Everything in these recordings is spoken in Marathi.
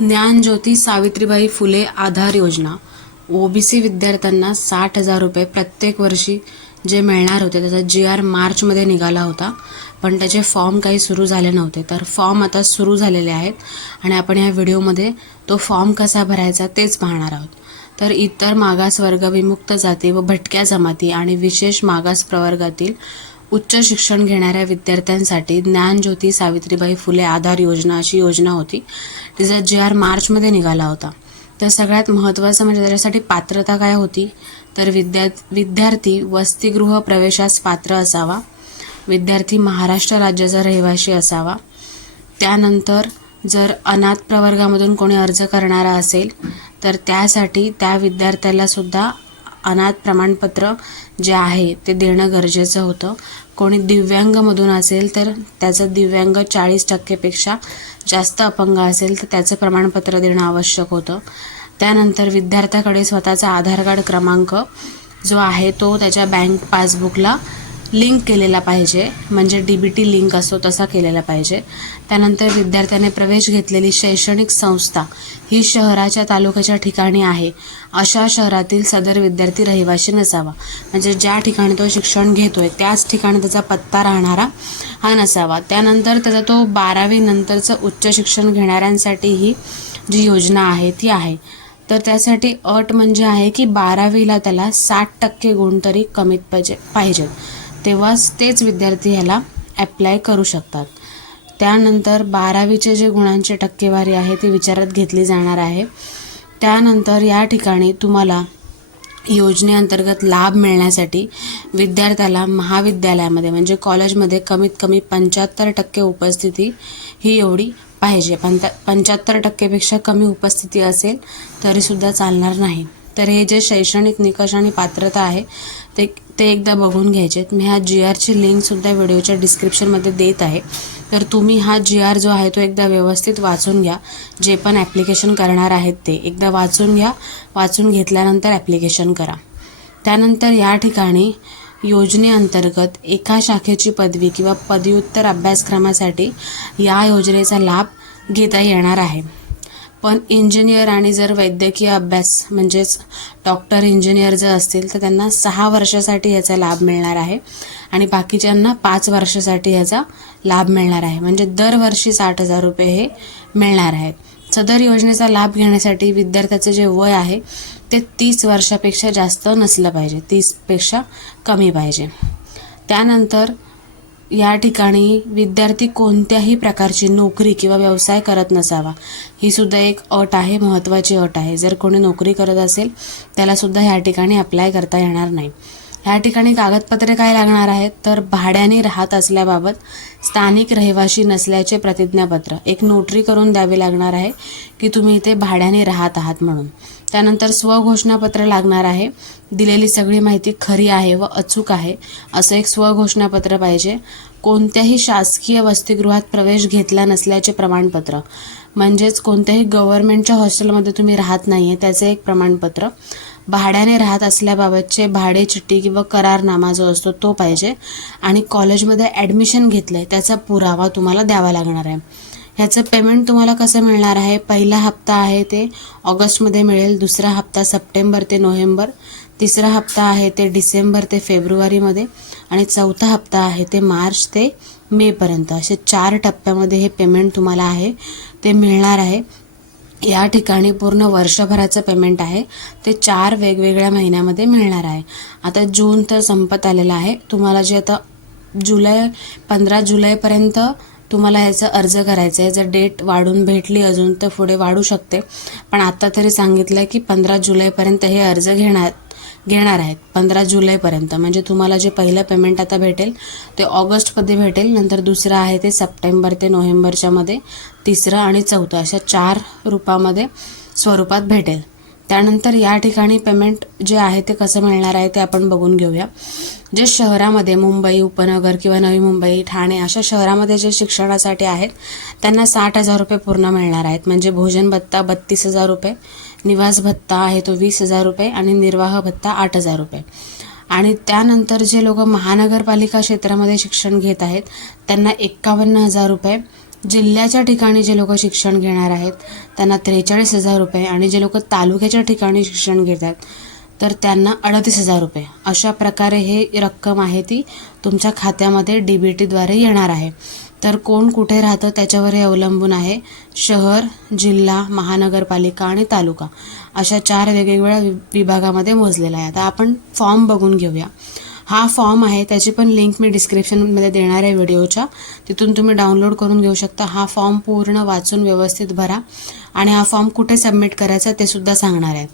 ज्ञानज्योती सावित्रीबाई फुले आधार योजना. ओबीसी विद्यार्थ्यांना साठ हजार रुपये प्रत्येक वर्षी जे मिळणार होते त्याचा जी आर मार्चमध्ये निघाला होता. पण त्याचे फॉर्म काही सुरू झाले नव्हते. तर फॉर्म आता सुरू झालेले आहेत आणि आपण या व्हिडिओमध्ये तो फॉर्म कसा भरायचा तेच पाहणार आहोत. तर इतर मागास वर्ग विमुक्त जाती व भटक्या जमाती आणि विशेष मागास प्रवर्गातील उच्च शिक्षण घेणाऱ्या विद्यार्थ्यांसाठी ज्ञानज्योती सावित्रीबाई फुले आधार योजना अशी योजना होती. तिचा जे आर मार्चमध्ये निघाला होता. तर सगळ्यात महत्त्वाचं म्हणजे त्याच्यासाठी पात्रता काय होती? तर विद्या विद्यार्थी वसतिगृह प्रवेशास पात्र असावा. विद्यार्थी महाराष्ट्र राज्याचा रहिवासी असावा. त्यानंतर जर अनाथ प्रवर्गामधून कोणी अर्ज करणारा असेल तर त्यासाठी त्या विद्यार्थ्याला सुद्धा अनाथ प्रमाणपत्र जे आहे ते देणं गरजेचं होतं. कोणी दिव्यांगमधून असेल तर त्याचं दिव्यांग चाळीस टक्केपेक्षा जास्त अपंग असेल तर त्याचं प्रमाणपत्र देणं आवश्यक होतं. त्यानंतर विद्यार्थ्याकडे स्वतःचा आधार कार्ड क्रमांक जो आहे तो त्याच्या बँक पासबुकला लिंक केलेला पाहिजे. म्हणजे डी बी टी लिंक असो तसा केलेला पाहिजे. त्यानंतर विद्यार्थ्याने प्रवेश घेतलेली शैक्षणिक संस्था ही शहराच्या तालुक्याच्या ठिकाणी आहे. अशा शहरातील सदर विद्यार्थी रहिवाशी नसावा. म्हणजे ज्या ठिकाणी तो शिक्षण घेतोय त्याच ठिकाणी त्याचा पत्ता राहणारा हा नसावा. त्यानंतर त्याचा तो बारावी नंतरचं उच्च शिक्षण घेणाऱ्यांसाठी ही जी योजना आहे ती आहे. तर त्यासाठी अट म्हणजे आहे की बारावीला त्याला साठ टक्के गुण तरी कमीत पाहिजे. पाहिजेत तेव्हाच तेच विद्यार्थी ह्याला ॲप्लाय करू शकतात. त्यानंतर बारावीचे जे गुणांची टक्केवारी आहे ती विचारात घेतली जाणार आहे. त्यानंतर या ठिकाणी तुम्हाला योजनेअंतर्गत लाभ मिळण्यासाठी विद्यार्थ्याला महाविद्यालयामध्ये म्हणजे कॉलेजमध्ये कमीत कमी पंच्याहत्तर टक्के उपस्थिती ही एवढी पाहिजे. पंत पंच्याहत्तर टक्केपेक्षा कमी उपस्थिती असेल तरीसुद्धा चालणार नाही. तर हे जे शैक्षणिक निकष आणि पात्रता आहे ते ते एकदा बघून घ्यायचे आहेत मी ह्या जी आरची लिंकसुद्धा व्हिडिओच्या डिस्क्रिप्शनमध्ये देत आहे. तर तुम्ही हा जी आर जो आहे तो एकदा व्यवस्थित वाचून घ्या. जे पण ॲप्लिकेशन करणार आहेत ते एकदा वाचून घ्या. वाचून घेतल्यानंतर ॲप्लिकेशन करा. त्यानंतर या ठिकाणी योजनेअंतर्गत एका शाखेची पदवी किंवा पदव्युत्तर अभ्यासक्रमासाठी या योजनेचा लाभ घेता येणार आहे. पण इंजिनियर आणि जर वैद्यकीय अभ्यास म्हणजेच डॉक्टर इंजिनियर जर असतील तर त्यांना सहा वर्षासाठी याचा लाभ मिळणार आहे आणि बाकीच्यांना पाच वर्षासाठी याचा लाभ मिळणार आहे. म्हणजे दरवर्षी साठ हजार रुपये हे मिळणार आहेत. सदर योजनेचा लाभ घेण्यासाठी विद्यार्थ्याचं जे वय आहे ते तीस वर्षापेक्षा जास्त नसलं पाहिजे. तीसपेक्षा कमी पाहिजे. त्यानंतर या ठिकाणी विद्यार्थी कोणत्याही प्रकारची नोकरी किंवा व्यवसाय करत नसावा. ही सुद्धा एक अट आहे महत्त्वाची अट आहे. जर कोणी नोकरी करत असेल त्यालासुद्धा ह्या ठिकाणी अप्लाय करता येणार नाही. ह्या ठिकाणी कागदपत्रे काय लागणार आहेत? तर भाड्याने राहत असल्याबाबत स्थानिक रहिवाशी नसल्याचे प्रतिज्ञापत्र एक नोटरी करून द्यावी लागणार आहे की तुम्ही इथे भाड्याने राहत आहात म्हणून. त्यानंतर स्वघोषणापत्र लागणार आहे. दिलेली सगळी माहिती खरी आहे व अचूक आहे असं एक स्वघोषणापत्र पाहिजे. कोणत्याही शासकीय वसतिगृहात प्रवेश घेतला नसल्याचे प्रमाणपत्र म्हणजेच कोणत्याही गव्हर्नमेंटच्या हॉस्टेलमध्ये तुम्ही राहत नाही आहे त्याचे एक प्रमाणपत्र. भाड्याने राहत असल्याबाबतचे भाडे चिठ्ठी किंवा करारनामा जो असतो तो पाहिजे. आणि कॉलेजमध्ये ॲडमिशन घेतलं आहे त्याचा पुरावा तुम्हाला द्यावा लागणार आहे. ह्याचं पेमेंट तुम्हाला कसं मिळणार आहे? पहिला हप्ता आहे ते ऑगस्टमध्ये मिळेल दुसरा हप्ता सप्टेंबर ते नोव्हेंबर तिसरा हप्ता आहे ते डिसेंबर ते फेब्रुवारीमध्ये आणि चौथा हप्ता आहे ते मार्च ते मेपर्यंत असे चार टप्प्यामध्ये हे पेमेंट तुम्हाला आहे ते मिळणार आहे. या ठिकाणी पूर्ण वर्षभराचं पेमेंट आहे. ते चार वेगवेगळ्या महिन्यामध्ये मिळणार आहे. आता जून तर संपत आलेला आहे. तुम्हाला जे आता जुलै पंधरा जुलैपर्यंत तुम्हाला ह्याचा अर्ज करायचा आहे. जर डेट वाढून भेटली अजून तर पुढे वाढू शकते. पण आत्ता तरी सांगितलं आहे की पंधरा जुलैपर्यंत हे अर्ज घेणार घेणार आहेत. पंधरा जुलैपर्यंत. म्हणजे तुम्हाला जे पहिलं पेमेंट आता भेटेल ते ऑगस्टमध्ये भेटेल. नंतर दुसरं आहे ते सप्टेंबर ते नोव्हेंबरच्यामध्ये तिसरं आणि चौथं अशा चार रूपामध्ये स्वरूपात भेटेल. त्यानंतर या ठिकाणी पेमेंट जे आहे ते कसं मिळणार आहे ते आपण बघून घेऊया. जे शहरामध्ये मुंबई उपनगर किंवा नवी मुंबई ठाणे अशा शहरामध्ये जे शिक्षणासाठी आहेत त्यांना साठ हजार रुपये पूर्ण मिळणार आहेत. म्हणजे भोजन भत्ता बत्तीस हजार रुपये निवास भत्ता आहे तो वीस हजार रुपये आणि निर्वाह भत्ता आठ हजार रुपये. आणि त्यानंतर जे लोक महानगरपालिका क्षेत्रामध्ये शिक्षण घेत आहेत त्यांना एक्कावन्न हजार रुपये जिल्ह्याच्या ठिकाणी जे लोक शिक्षण घेणार आहेत त्यांना त्रेचाळीस हजार रुपये आणि जे लोक तालुक्याच्या ठिकाणी शिक्षण घेत आहेत तर त्यांना अडतीस हजार रुपये. अशा प्रकारे हे रक्कम आहे ती तुमच्या खात्यामध्ये डी बी टीद्वारे येणार आहे. तर कोण कुठे राहतं त्याच्यावर हे अवलंबून आहे. शहर जिल्हा महानगरपालिका आणि तालुका. अशा चार वेगवेगळ्या वि विभागामध्ये मोजलेला आहे आता आपण फॉर्म बघून घेऊया. हा फॉर्म आहे त्याची पण लिंक मी डिस्क्रिप्शनमध्ये देणार आहे व्हिडिओच्या. तिथून तुम्ही डाउनलोड करून घेऊ शकता. हा फॉर्म पूर्ण वाचून व्यवस्थित भरा. आणि हा फॉर्म कुठे सबमिट करायचा ते सुद्धा सांगणार आहे.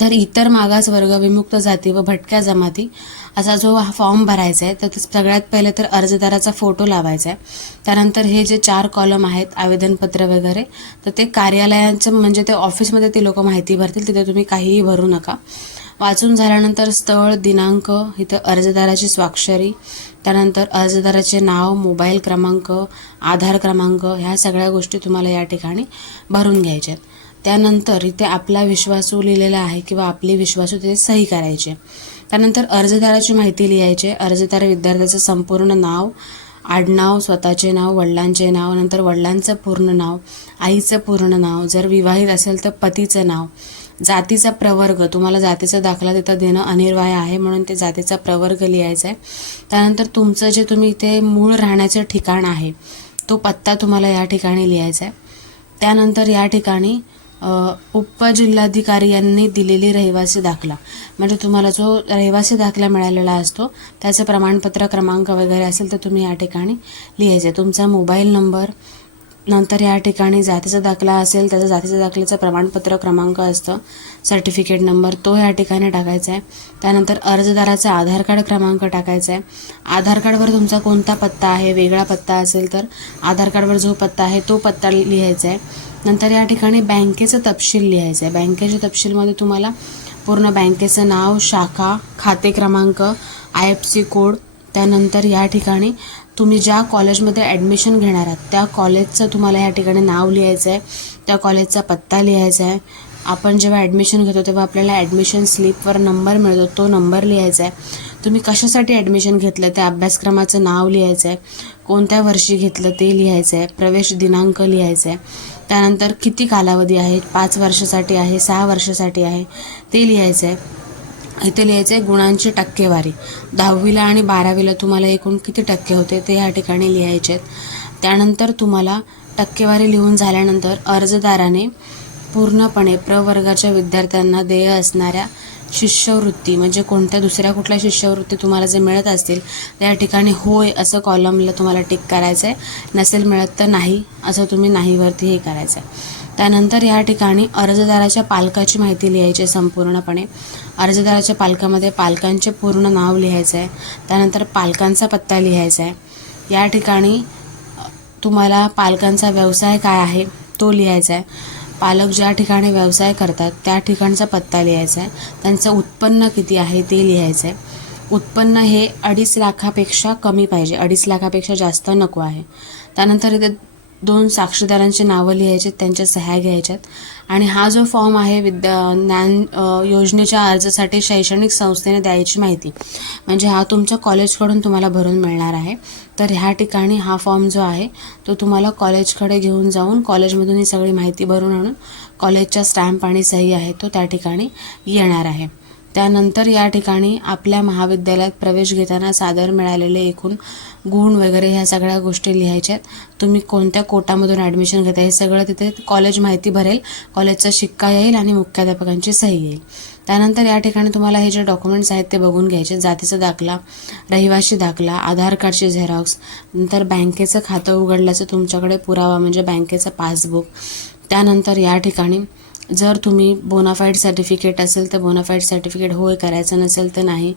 तर इतर मागास वर्ग विमुक्त जाती व भटक्या जमाती असा जो हा फॉर्म भरायचा आहे तर सगळ्यात पहिले तर अर्जदाराचा फोटो लावायचा आहे. त्यानंतर हे जे चार कॉलम आहेत आवेदनपत्र वगैरे तर ते कार्यालयांचं म्हणजे ते ऑफिसमध्ये ते लोक माहिती भरतील तिथे तुम्ही काहीही भरू नका. वाचून झाल्यानंतर स्थळ दिनांक इथं अर्जदाराची स्वाक्षरी त्यानंतर अर्जदाराचे नाव मोबाईल क्रमांक आधार क्रमांक ह्या सगळ्या गोष्टी तुम्हाला या ठिकाणी भरून घ्यायच्या आहेत. त्यानंतर इथे आपला विश्वासू लिहिलेला आहे किंवा आपली विश्वासू तिथे सही करायचे. त्यानंतर अर्जदाराची माहिती लिहायची. अर्जदार विद्यार्थ्याचं संपूर्ण नाव आडनाव स्वतःचे नाव वडिलांचे नाव नंतर वडिलांचं पूर्ण नाव आईचं पूर्ण नाव. जर विवाहित असेल तर पतीचं नाव. जातीचा प्रवर्ग तुम्हाला जातीचा दाखला तिथं देणं अनिवार्य आहे म्हणून ते जातीचा प्रवर्ग लिहायचा आहे त्यानंतर तुमचं जे तुम्ही इथे मूळ राहण्याचं ठिकाण आहे तो पत्ता तुम्हाला या ठिकाणी लिहायचा आहे त्यानंतर या ठिकाणी उपजिल्हाधिकारी यांनी दिलेली रहिवासी दाखला. म्हणजे तुम्हाला जो रहिवासी दाखला मिळालेला असतो त्याचं प्रमाणपत्र क्रमांक वगैरे असेल तर तुम्ही या ठिकाणी लिहायचे तुमचा मोबाईल नंबर नंतर या ठिकाणी जातीचा दाखला असेल त्याचा जातीच्या दाखल्याचं प्रमाणपत्र क्रमांक असतं सर्टिफिकेट नंबर तो या ठिकाणी टाकायचा आहे. त्यानंतर अर्जदाराचा आधार कार्ड क्रमांक टाकायचा आहे. आधार कार्डवर तुमचा कोणता पत्ता आहे वेगळा पत्ता असेल तर आधार कार्डवर जो पत्ता आहे तो पत्ता लिहायचा आहे. नंतर या ठिकाणी बँकेचं तपशील लिहायचं आहे. बँकेच्या तपशीलमध्ये तुम्हाला पूर्ण बँकेचं नाव शाखा खाते क्रमांक आय एफ सी कोड त्यानंतर या ठिकाणी तुम्ही ज्या कॉलेजमध्ये ॲडमिशन घेणार आहात त्या कॉलेजचं तुम्हाला या ठिकाणी नाव लिहायचं आहे त्या कॉलेजचा पत्ता लिहायचा आहे. आपण जेव्हा ॲडमिशन घेतो तेव्हा आपल्याला ॲडमिशन स्लिपवर नंबर मिळतो तो नंबर लिहायचा आहे. तुम्ही कशासाठी ॲडमिशन घेतलं त्या अभ्यासक्रमाचं नाव लिहायचं आहे कोणत्या वर्षी घेतलं ते लिहायचं आहे प्रवेश दिनांक लिहायचा आहे त्यानंतर किती कालावधी आहे पाच वर्षासाठी आहे सहा वर्षासाठी आहे ते लिहायचं आहे इथे लिहायचं आहे गुणांची टक्केवारी. दहावीला आणि बारावीला तुम्हाला एकूण किती टक्के होते ते ह्या ठिकाणी लिहायचे आहेत. त्यानंतर तुम्हाला टक्केवारी लिहून झाल्यानंतर अर्जदाराने पूर्णपणे प्रवर्गाच्या विद्यार्थ्यांना देय असणाऱ्या शिष्यवृत्ती म्हणजे कोणत्या दुसऱ्या कुठल्या शिष्यवृत्ती तुम्हाला जे मिळत असतील त्या ठिकाणी होय असं कॉलमला तुम्हाला टिक करायचं आहे नसेल मिळत तर नाही असं तुम्ही नाहीवरती हे करायचं आहे त्यानंतर या ठिकाणी अर्जदाराच्या पालकाची माहिती लिहायची आहे संपूर्णपणे. अर्जदाराच्या पालकामध्ये पालकांचे पूर्ण नाव लिहायचं आहे त्यानंतर पालकांचा पत्ता लिहायचा आहे या ठिकाणी तुम्हाला पालकांचा व्यवसाय काय आहे तो लिहायचा आहे पालक ज्या ठिकाणी व्यवसाय करतात त्या ठिकाणचा पत्ता लिहायचा आहे त्यांचं उत्पन्न किती आहे ते लिहायचं आहे उत्पन्न हे अडीच लाखापेक्षा कमी पाहिजे. अडीच लाखापेक्षा जास्त नको आहे. त्यानंतर इथे दोन साक्षीदारांची नावं लिहायचे त्यांच्या सह्या घ्यायच्यात. आणि हा जो फॉर्म आहे विद्या ज्ञान योजनेच्या अर्जासाठी शैक्षणिक संस्थेने द्यायची माहिती म्हणजे हा तुमच्या कॉलेजकडून तुम्हाला भरून मिळणार आहे. तर ह्या ठिकाणी हा फॉर्म जो आहे तो तुम्हाला कॉलेजकडे घेऊन जाऊन कॉलेजमधून ही सगळी माहिती भरून आणून कॉलेजच्या स्टॅम्प आणि सही आहे तो त्या ठिकाणी येणार आहे. त्यानंतर या ठिकाणी आपल्या महाविद्यालयात प्रवेश घेताना सादर मिळालेले एकूण गुण वगैरे ह्या सगळ्या गोष्टी लिहायच्या आहेत. तुम्ही कोणत्या कोटामधून ॲडमिशन घेता हे सगळं तिथे कॉलेज माहिती भरेल. कॉलेजचा शिक्का येईल आणि मुख्याध्यापकांची सही येईल. त्यानंतर या ठिकाणी तुम्हाला हे जे डॉक्युमेंट्स आहेत ते बघून घ्यायचे जातीचा दाखला रहिवाशी दाखला आधार कार्डची झेरॉक्स नंतर बँकेचं खातं उघडल्याचं तुमच्याकडे पुरावा म्हणजे बँकेचं पासबुक त्यानंतर या ठिकाणी जर तुम्ही बोनाफाईड सर्टिफिकेट असेल तर बोनाफाईड सर्टिफिकेट होय करायचं नसेल तर नाही.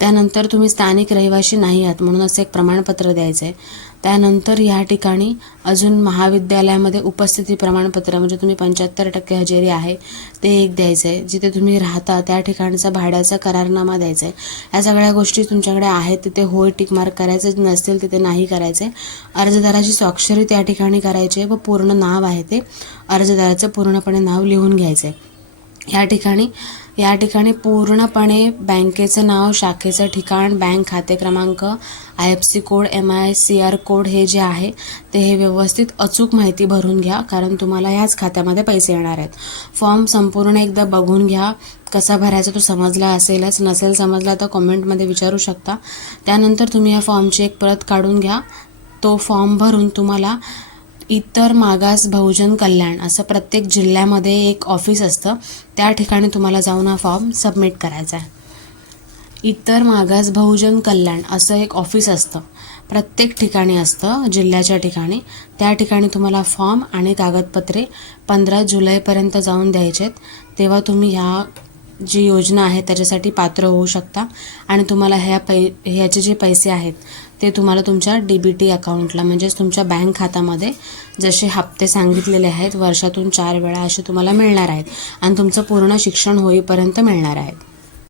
त्यानंतर तुम्ही स्थानिक रहिवाशी नाही आहात म्हणून असं एक प्रमाणपत्र द्यायचं आहे त्यानंतर या ठिकाणी अजून महाविद्यालयामध्ये उपस्थिती प्रमाणपत्र म्हणजे तुम्ही पंच्याहत्तर टक्के हजेरी आहे ते एक द्यायचं आहे जिथे तुम्ही राहता त्या ठिकाणचा भाड्याचा करारनामा द्यायचा आहे या सगळ्या गोष्टी तुमच्याकडे आहेत तिथे होय टिक मार्क करायचं नसतील तिथे नाही करायचं. आहे अर्जदाराची स्वाक्षरी त्या ठिकाणी करायची आहे व पूर्ण नाव आहे ते. अर्जदाराचं पूर्णपणे नाव लिहून घ्यायचं आहे या ठिकाणी या ठिकाणी पूर्णपणे बँकेचं नाव शाखेचं ठिकाण बँक खाते क्रमांक I F C code M I C R code हे जे आहे ते हे व्यवस्थित अचूक माहिती भरून घ्या कारण तुम्हाला ह्याच खात्यामध्ये पैसे येणार आहेत. फॉर्म संपूर्ण एकदा बघून घ्या कसा भरायचा तो समजला असेलच नसेल समजला तर कमेंटमध्ये विचारू शकता. त्यानंतर तुम्ही या फॉर्मची एक प्रत काढून घ्या. तो फॉर्म भरून तुम्हाला इतर मागास बहुजन कल्याण असं प्रत्येक जिल्ह्यामध्ये एक ऑफिस असतं. त्या ठिकाणी तुम्हाला जाऊन हा फॉर्म सबमिट करायचा आहे. इतर मागास बहुजन कल्याण असं एक ऑफिस असतं. प्रत्येक ठिकाणी असतं जिल्ह्याच्या ठिकाणी. त्या ठिकाणी तुम्हाला फॉर्म आणि कागदपत्रे पंधरा जुलैपर्यंत जाऊन द्यायचे आहेत तेव्हा तुम्ही ह्या जी योजना आहे त्याच्यासाठी पात्र होऊ शकता. आणि तुम्हाला ह्या पै ह्याचे जे पैसे आहेत ते तुम्हाला तुमच्या डी बी टी अकाउंटला म्हणजेच तुमच्या बँक खात्यामध्ये जसे हप्ते सांगितलेले आहेत वर्षातून चार वेळा असे तुम्हाला मिळणार आहेत. आणि तुमचं पूर्ण शिक्षण होईपर्यंत मिळणार आहेत.